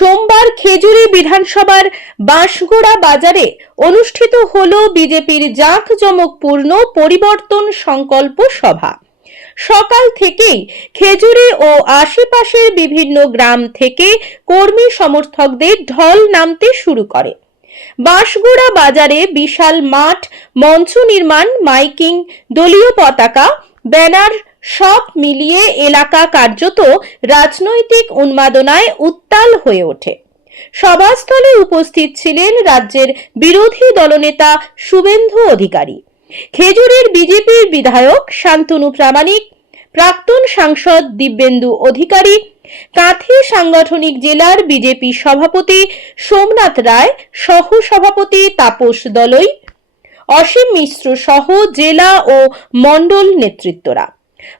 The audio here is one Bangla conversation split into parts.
সোমবার খেজুরি বিধানসভার বাঁশগোড়া বাজারে অনুষ্ঠিত হল বিজেপির জাঁকজমকপূর্ণ পরিবর্তন সংকল্প সভা। সকাল থেকেই খেজুরি ও আশেপাশের বিভিন্ন গ্রাম থেকে কর্মী সমর্থকদের ঢল নামতে শুরু করে। বাঁশগুড়া বাজারে বিশাল মাঠ, মঞ্চ নির্মাণ, মাইকিং, দলীয় পতাকা, ব্যানার সব মিলিয়ে এলাকা কার্যত রাজনৈতিক উন্মাদনায় উত্তাল হয়ে ওঠে। সভাস্থলে উপস্থিত ছিলেন রাজ্যের বিরোধী দলনেতা শুভেন্দু অধিকারী। খেজুরের বিজেপির বিধায়ক শান্তনু প্রামাণিক, প্রাক্তন সাংসদ দিব্যেন্দু অধিকারী, কাঁথি সাংগঠনিক জেলার বিজেপি সভাপতি সোমনাথ রায় সহ সভাপতি তাপস দলই, অসীম মিশ্র সহ জেলা ও মণ্ডল নেতৃত্বরা।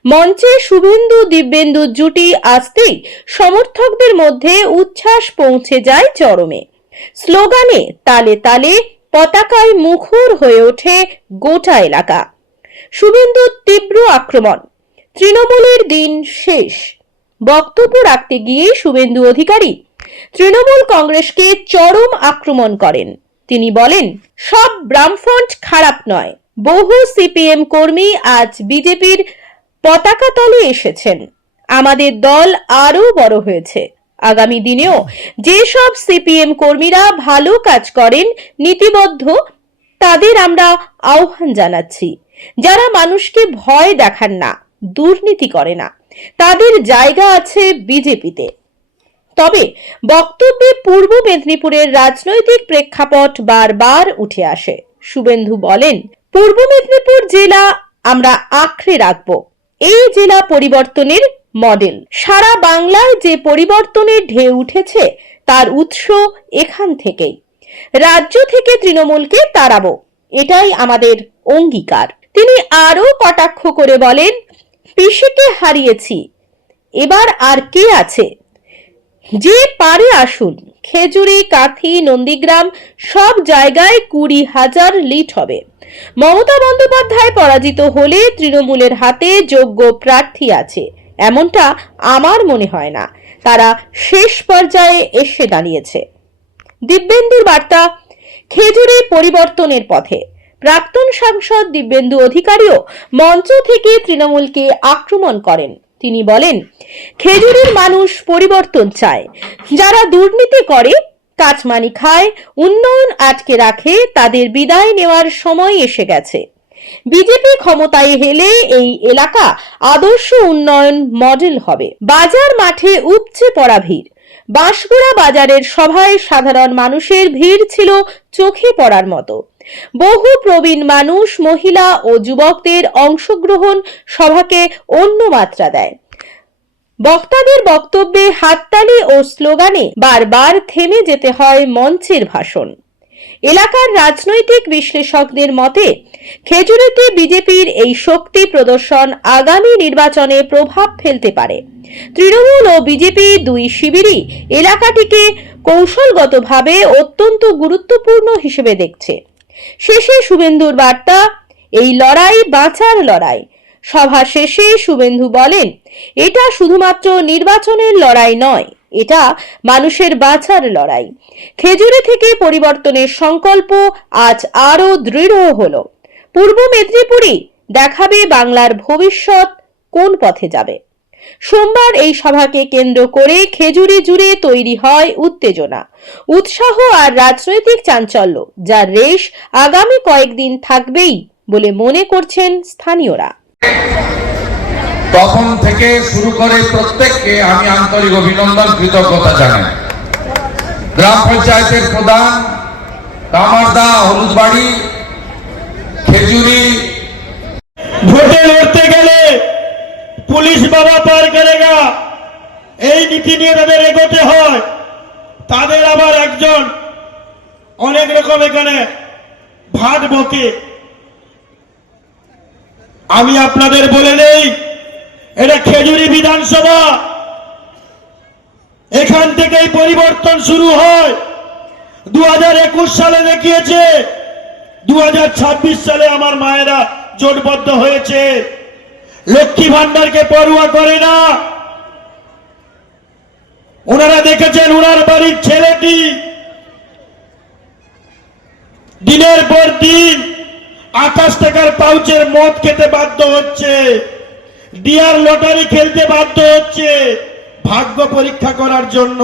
মঞ্চে শুভেন্দু দিব্যেন্দু জুটি আসতেই সমর্থকদের মধ্যে উচ্ছ্বাস পৌঁছে যায় চরমে। স্লোগানে তালে তালে, পতাকায় মুখর হয়ে ওঠে গোটা এলাকা। শুভেন্দুর তীব্র আক্রমণ, তৃণমূলের দিন শেষ। বক্তব্য রাখতে গিয়ে শুভেন্দু অধিকারী তৃণমূল কংগ্রেসকে চরম আক্রমণ করেন। তিনি বলেন, সব ব্রামফ্রন্ট খারাপ নয়। বহু সিপিএম কর্মী আজ বিজেপির পতাকা তলে এসেছেন। আমাদের দল আরও বড় হয়েছে। আগামী দিনেও যেসব সিপিএম কর্মীরা ভালো কাজ করেন, নীতিবদ্ধ, তাদের আমরা আহ্বান জানাচ্ছি। যারা মানুষকে ভয় দেখান না, দুর্নীতি করে না, তাদের জায়গা আছে বিজেপিতে। তবে বক্তব্যে পূর্ব মেদিনীপুরের রাজনৈতিক প্রেক্ষাপট বারবার উঠে আসে। শুভেন্দু বলেন, পূর্ব মেদিনীপুর জেলা আমরা আঁকড়ে রাখব। এই জেলা পরিবর্তনের মডেল সারা বাংলায় যে পরিবর্তনের ঢেউ উঠেছে, তার উৎস এখান থেকেই। রাজ্য থেকে তৃণমূলকে তাড়াবো, এটাই আমাদের অঙ্গীকার। তিনি আরও কটাক্ষ করে বলেন, পিসিকে হারিয়েছি, এবার আর কে আছে যে পারে আসুন, খেজুরি, কাথি, নন্দীগ্রাম, সব জায়গায় কুড়ি হাজার লিট হবে। মমতা বন্দ্যোপাধ্যায় পরাজিত হলে তৃণমূলের হাতে যোগ্য প্রার্থী আছে, এমনটা আমার মনে হয় না। তারা শেষ পর্যায়ে এসে দাঁড়িয়েছে। দিব্যেন্দুর বার্তা, খেজুরি পরিবর্তনের পথে। প্রাক্তন সাংসদ দিব্যেন্দু অধিকারীও মঞ্চ থেকে তৃণমূলকে আক্রমণ করেন। তিনি বলেন, খেজুরির মানুষ পরিবর্তন চায়। যারা দুর্নীতি করে, কাচমানি খায়, উন্নয়ন আটকে রাখে, তাদের বিদায় নেওয়ার সময় এসে গেছে। বিজেপি ক্ষমতায় হেলে এই এলাকা আদর্শ উন্নয়ন মডেল হবে। বাজার মাঠে উপচে পড়া ভিড়। বাঁশগুড়া বাজারের সভায় সাধারণ মানুষের ভিড় ছিল চোখে পড়ার মতো। বহু প্রবীণ মানুষ, মহিলা ও যুবকদের অংশগ্রহণ সভাকে অন্য মাত্রা দেয়। বক্তাদের বক্তব্যে হাততালি ও স্লোগানে বারবার থেমে যেতে হয় মঞ্চের ভাষণ। এলাকার রাজনৈতিক বিশ্লেষকদের মতে, খেজুরিতে বিজেপির এই শক্তি প্রদর্শন আগামী নির্বাচনে প্রভাব ফেলতে পারে। তৃণমূল ও বিজেপি দুই শিবিরই এলাকাটিকে কৌশলগতভাবে অত্যন্ত গুরুত্বপূর্ণ হিসেবে দেখছে। শেষে শুভেন্দুর বার্তা, এই লড়াই বাঁচার লড়াই। সভা শেষে শুভেন্দু বলেন, এটা শুধুমাত্র নির্বাচনের লড়াই নয় এটা মানুষের বাঁচার লড়াই। খেজুরি থেকে পরিবর্তনের সংকল্প আজ আরও দৃঢ় হল। পূর্ব মেদিনীপুরই দেখাবে বাংলার ভবিষ্যৎ কোন পথে যাবে। সোমবার এই সভাকে কেন্দ্র করে খেজুরি জুড়ে তৈরি হয় উত্তেজনা, উৎসাহ আর রাজনৈতিক চাঞ্চল্য, যার রেশ আগামী কয়েকদিন থাকবেই বলে মনে করছেন স্থানীয়রা। তখন থেকে শুরু করে প্রত্যেককে আমি আন্তরিক অভিনন্দন, কৃতজ্ঞতা জানাই। গ্রাম পঞ্চায়েতের প্রধান, কামারদা হলুদবাড়ি, খেজুরি। ভোটে লড়তে গেলে পুলিশ বাবা পার করেগা। এই নীতি নিয়ে তাদের এগোতে হয়। তাদের আবার একজন অনেক রকম এখানে ভাট বকে। আমি আপনাদের বলে নেই এটা খেজুরি বিধানসভা। এখান থেকেই পরিবর্তন শুরু হয়। দু একুশ সালে দেখিয়েছে। দু হাজার ছাব্বিশ সালে আমার মায়েরা জোটবদ্ধ হয়েছে। লক্ষ্মী ভান্ডারকে পড়ুয়া করে না। ওনারা দেখেছেন ওনার বাড়ির ছেলেটি। দিনের পর দিন আকাশ টাকার পাউচের মদ খেতে বাধ্য হচ্ছে। ডিয়ার লটারি খেলতে বাধ্য হচ্ছে। ভাগ্য পরীক্ষা করার জন্য,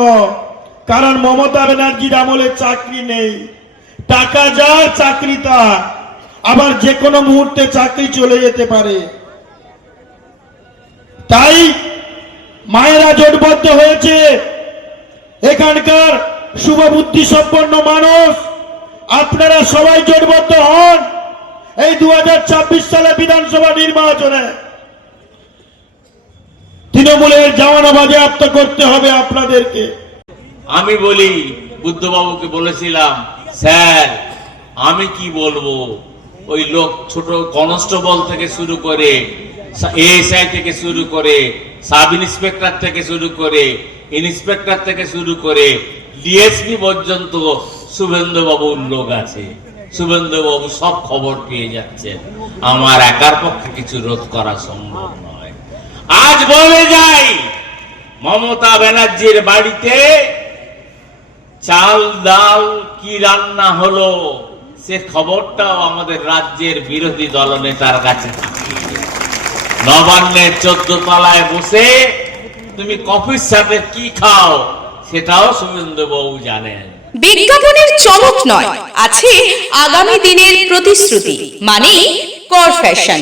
কারণ মমতা ব্যানার্জির আমলে চাকরি নেই। টাকা যার, চাকরি তার। আবার যে কোনো মুহূর্তে চাকরি চলে যেতে পারে। তাই মায়েরা জোটবদ্ধ হয়েছে। এখানকার শুভ বুদ্ধি সম্পন্ন মানুষ, আপনারা সবাই জোটবদ্ধ হন। এই দুই হাজার চব্বিশ সালে বিধানসভা নির্বাচনে। তৃণমূলের জামানা বাজেয়াপ্ত করতে হবে আপনাদেরকে। আমি বলি, বুদ্ধবাবুকে বলেছিলাম, স্যার, আমি কি বলব? ওই লোক ছোট কনস্টেবল থেকে শুরু করে, এএসআই থেকে শুরু করে, সাব ইন্সপেক্টর থেকে শুরু করে, ইন্সপেক্টর থেকে শুরু করে, ডিএসপি পর্যন্ত শুভেন্দু বাবুর লোক আছে। শুভেন্দু বাবু সব খবর পেয়ে যাচ্ছেন। আমার একার পক্ষে কিছু রোধ করা সম্ভব আজ বলে যাই, মমতা ব্যানার্জির বাড়িতে চাল ডাল কি রান্না হলো, সে খবরটাও আমাদের রাজ্যের বিরোধী দলনেতার কাছে। নবান্নের চোদ্দ তলায় বসে তুমি কফির সাথে কি খাও, সেটাও শুভেন্দু বাবু জানেন। বিজ্ঞাপনের চমক নয়, আছে আগামী দিনের প্রতিশ্রুতি মানে কর ফ্যাশন